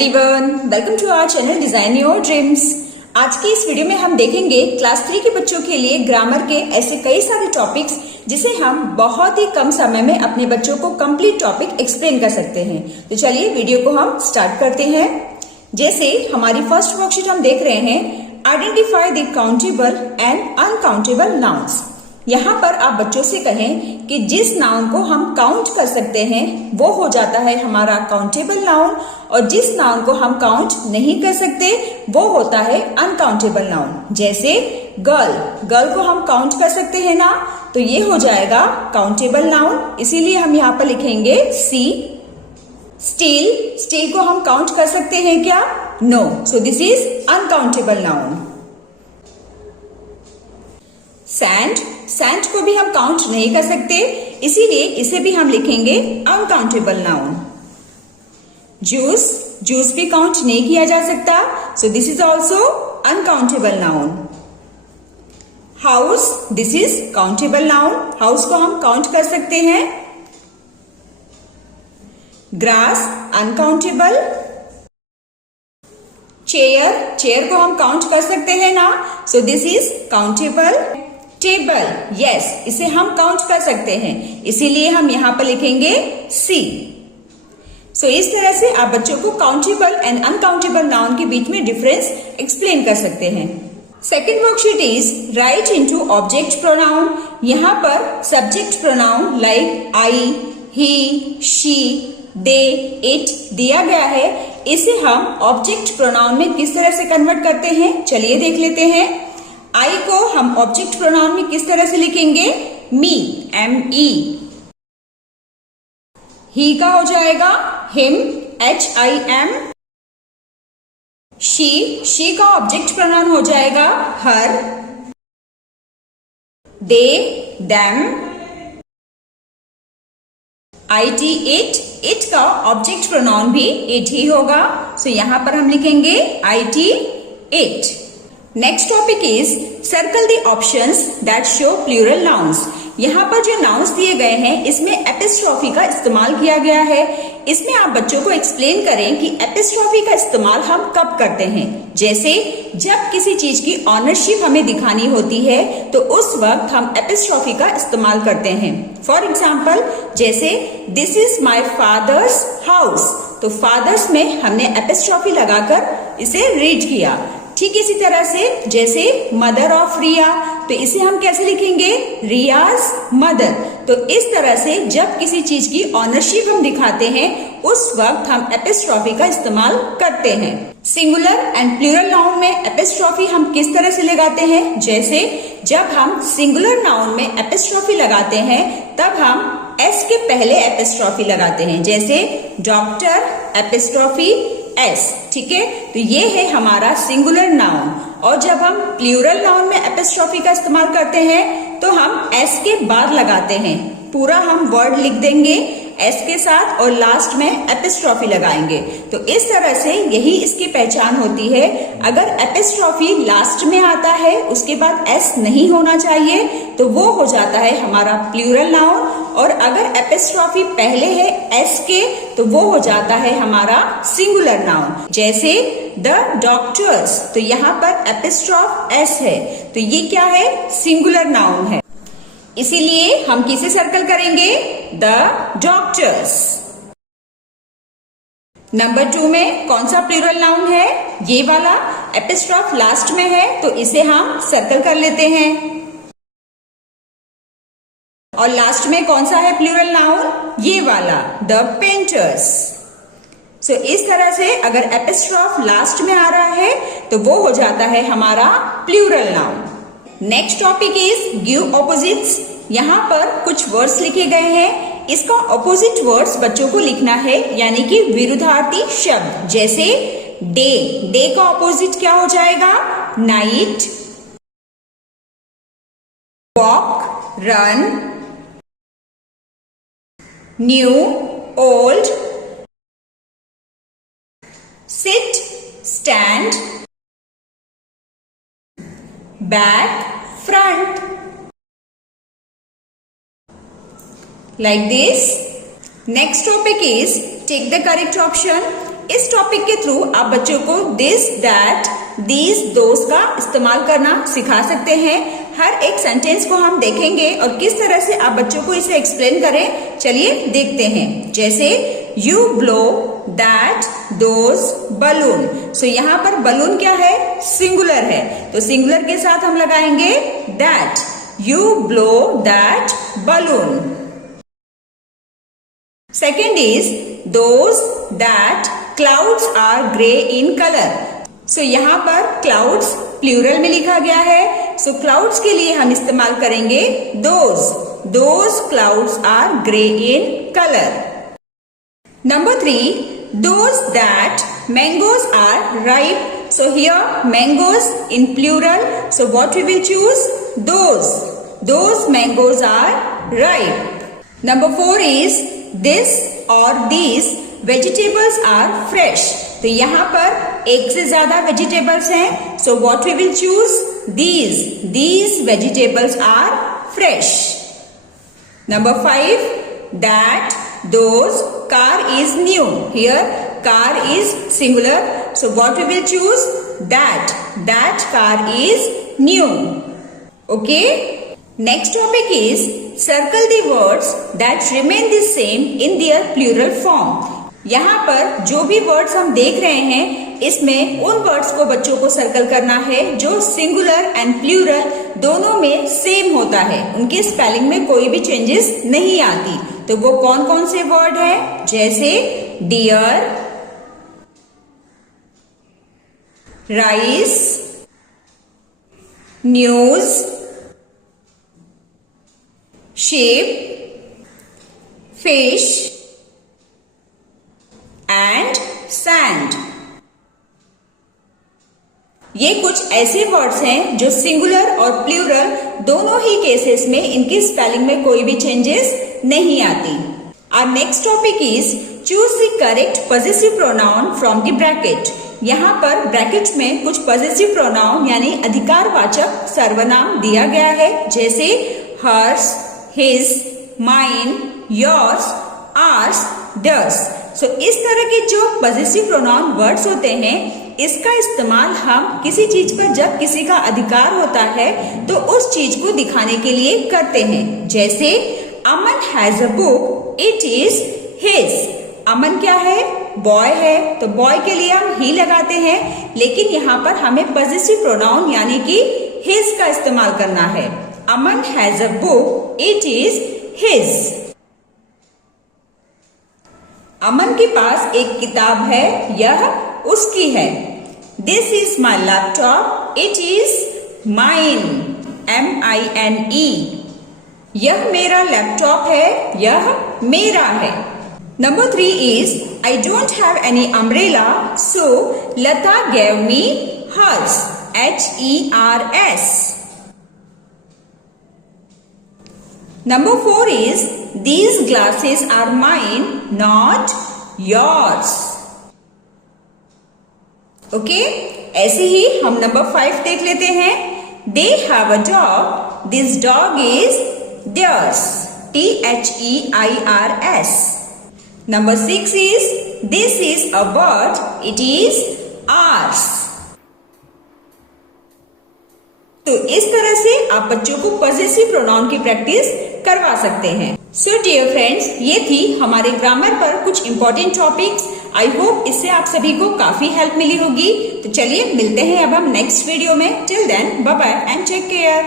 Everyone, welcome to our channel design your dreams. आज की इस वीडियो में हम देखेंगे क्लास 3 के बच्चों के लिए ग्रामर के ऐसे कई सारे टॉपिक्स जिसे हम बहुत ही कम समय में अपने बच्चों को कंप्लीट टॉपिक एक्सप्लेन कर सकते हैं। तो चलिए वीडियो को हम स्टार्ट करते हैं। जैसे हमारी फर्स्ट वर्कशीट हम देख रहे हैं, identify the countable and uncountable nouns. यहाँ पर आप बच्चों से कहें कि जिस नाउन को हम काउंट कर सकते हैं वो हो जाता है हमारा काउंटेबल नाउन, और जिस नाउन को हम काउंट नहीं कर सकते वो होता है अनकाउंटेबल नाउन। जैसे गर्ल, गर्ल को हम काउंट कर सकते हैं ना, तो ये हो जाएगा काउंटेबल नाउन, इसीलिए हम यहाँ पर लिखेंगे सी। स्टील, स्टील को हम काउंट कर सकते हैं क्या? No, so this is uncountable noun. Sand, sand को भी हम काउंट नहीं कर सकते, इसीलिए इसे भी हम लिखेंगे अनकाउंटेबल नाउन। जूस, जूस भी काउंट नहीं किया जा सकता, सो this is also uncountable noun. House, this is countable noun, house को हम काउंट कर सकते हैं। Grass, uncountable. चेयर, चेयर को हम काउंट कर सकते हैं ना, सो this is countable. Table, yes, इसे हम काउंट कर सकते हैं, इसीलिए हम यहां पर लिखेंगे सी। सो इस तरह से आप बच्चों को काउंटेबल एंड अनकाउंटेबल नाउन के बीच में डिफरेंस एक्सप्लेन कर सकते हैं। Second worksheet is right into object pronoun. यहाँ पर subject pronoun like I, he, she, they, it दिया गया है। इसे हम ऑब्जेक्ट प्रोनाउन में किस तरह से कन्वर्ट करते हैं, चलिए देख लेते हैं। आई को हम ऑब्जेक्ट प्रोनाउन में किस तरह से लिखेंगे? मी, M-E। ही का हो जाएगा हिम, H-I-M। शी का ऑब्जेक्ट प्रोनाउन हो जाएगा her. They, them. IT, it का ऑब्जेक्ट प्रोनाउन भी इट ही होगा, सो यहां पर हम लिखेंगे IT, it. Next topic is circle the options that show plural nouns. यहाँ पर जो नाउन्स दिए गए हैं इसमें एपिस्ट्रॉफी का इस्तेमाल किया गया है। इसमें आप बच्चों को एक्सप्लेन करें कि एपिस्ट्रॉफी का इस्तेमाल हम कब करते हैं। जैसे जब किसी चीज की ऑनरशिप हमें दिखानी होती है तो उस वक्त हम एपिस्ट्रॉफी का इस्तेमाल करते हैं। फॉर एग्जाम्पल, जैसे this is my father's house, तो फादर्स में हमने एपिस्ट्रॉफी लगाकर इसे रीड किया। ठीक इसी तरह से जैसे मदर ऑफ रिया, तो इसे हम कैसे लिखेंगे? रियाज मदर। तो इस तरह से जब किसी चीज की ऑनरशिप हम दिखाते हैं उस वक्त हम एपिस्ट्रॉफी का इस्तेमाल करते हैं। सिंगुलर एंड प्लूरल नाउन में एपिस्ट्रॉफी हम किस तरह से लगाते हैं? जैसे जब हम सिंगुलर नाउन में एपिस्ट्रॉफी लगाते हैं तब हम एस के पहले एपिस्ट्रॉफी लगाते हैं। जैसे डॉक्टर, एपिस्ट्रॉफी एस, ठीक है, तो ये है हमारा सिंगुलर नाउन। और जब हम प्लूरल नाउन में एपिस्ट्रॉफी का इस्तेमाल करते हैं तो हम एस के बाद लगाते हैं, पूरा हम वर्ड लिख देंगे एस के साथ और लास्ट में एपिस्ट्रॉफी लगाएंगे। तो इस तरह से यही इसकी पहचान होती है। अगर एपिस्ट्रॉफी लास्ट में आता है उसके बाद एस नहीं होना चाहिए तो वो हो जाता है हमारा प्लूरल नाउन, और अगर एपिस्ट्रॉफी पहले है एस के तो वो हो जाता है हमारा सिंगुलर नाउन। जैसे द डॉक्टर्स, तो यहाँ पर एपिस्ट्रॉफ एस है, तो ये क्या है? सिंगुलर नाउन है, इसीलिए हम किसे सर्कल करेंगे? The doctors. नंबर 2 में कौन सा प्लूरल नाउन है? ये वाला, एपिस्ट्रॉफ लास्ट में है तो इसे हम सर्कल कर लेते हैं। और लास्ट में कौन सा है प्लूरल नाउन? ये वाला, द पेंटर्स। सो इस तरह से अगर एपिस्ट्रॉफ लास्ट में आ रहा है तो वो हो जाता है हमारा plural noun. Next topic is give opposites. यहाँ पर कुछ वर्ड्स लिखे गए हैं, इसका ऑपोजिट वर्ड्स बच्चों को लिखना है, यानी कि विरुद्धार्थी शब्द। जैसे डे, डे का ऑपोजिट क्या हो जाएगा? Night. Walk, run. New, old. Sit, stand. Back, front, like this. Next topic is take the correct option. इस टॉपिक के थ्रू आप बच्चों को दिस, दैट, दीज, दोस का इस्तेमाल करना सिखा सकते हैं। हर एक सेंटेंस को हम देखेंगे और किस तरह से आप बच्चों को इसे एक्सप्लेन करें, चलिए देखते हैं। जैसे you blow that those balloon. सो यहाँ पर बलून क्या है, सिंगुलर है, तो सिंगुलर के साथ हम लगाएंगे that. You blow that balloon. Second is those that clouds are grey in colour. सो यहाँ पर क्लाउड्स प्लूरल में लिखा गया है, सो क्लाउड्स के लिए हम इस्तेमाल करेंगे those clouds are grey in colour. Number 3, those that mangoes are ripe. So here mangoes in plural, so what we will choose, those mangoes are ripe. Number 4 is this और दीज वेजिटेबल्स आर फ्रेश। तो यहाँ पर एक से ज्यादा vegetables हैं, so what we will choose, these vegetables are fresh. Number 5, that those car is new. Here car is singular, so what we will choose, that car is new. Okay, next topic is circle the words that remain the same in their plural form. यहाँ पर जो भी words हम देख रहे हैं, इसमें उन वर्ड्स को बच्चों को सर्कल करना है जो सिंगुलर एंड प्लूरल दोनों में सेम होता है, उनके स्पेलिंग में कोई भी चेंजेस नहीं आती। तो वो कौन कौन से वर्ड है, जैसे deer, rice, news, sheep, fish and sand। ये कुछ ऐसे वर्ड्स हैं जो सिंगुलर और प्लूरल दोनों ही केसेस में इनकी स्पेलिंग में कोई भी चेंजेस नहीं आती। Our next topic is choose the correct possessive pronoun from the bracket। यहाँ पर ब्रैकेट में कुछ पॉजिटिव प्रोनाउन यानी अधिकारवाचक सर्वनाम दिया गया है, जैसे hers, his, mine, yours, ours, theirs। So इस तरह के जो पॉजिटिव प्रोनाउन वर्ड्स होते हैं, इसका इस्तेमाल हम किसी चीज पर जब किसी का अधिकार होता है तो उस चीज को दिखाने के लिए करते हैं। जैसे Aman has a book, it is his. Aman क्या है, बॉय है, तो बॉय के लिए हम ही लगाते हैं, लेकिन यहाँ पर हमें पॉजिटिव प्रोनाउन यानी कि हिज का इस्तेमाल करना है। Aman has a book, it is his. Aman के पास एक किताब है, यह उसकी है। This is my laptop, it is mine, MINE। यह मेरा लैपटॉप है, यह मेरा है। Number 3 is I don't have any umbrella, so Lata gave me hers, HERS। Number 4 is these glasses are mine, not yours। Okay, ऐसे ही हम नंबर 5 देख लेते हैं। They have a dog, this dog is theirs, THEIRS। Number 6 is this is a bird, it is ours। तो इस तरह से आप बच्चों को पॉजिटिव प्रोनाउन की प्रैक्टिस करवा सकते हैं। सो डियर फ्रेंड्स, ये थी हमारे ग्रामर पर कुछ इंपॉर्टेंट टॉपिक्स। आई होप इससे आप सभी को काफी हेल्प मिली होगी। तो चलिए मिलते हैं अब हम नेक्स्ट वीडियो में। Till then bye bye and take care.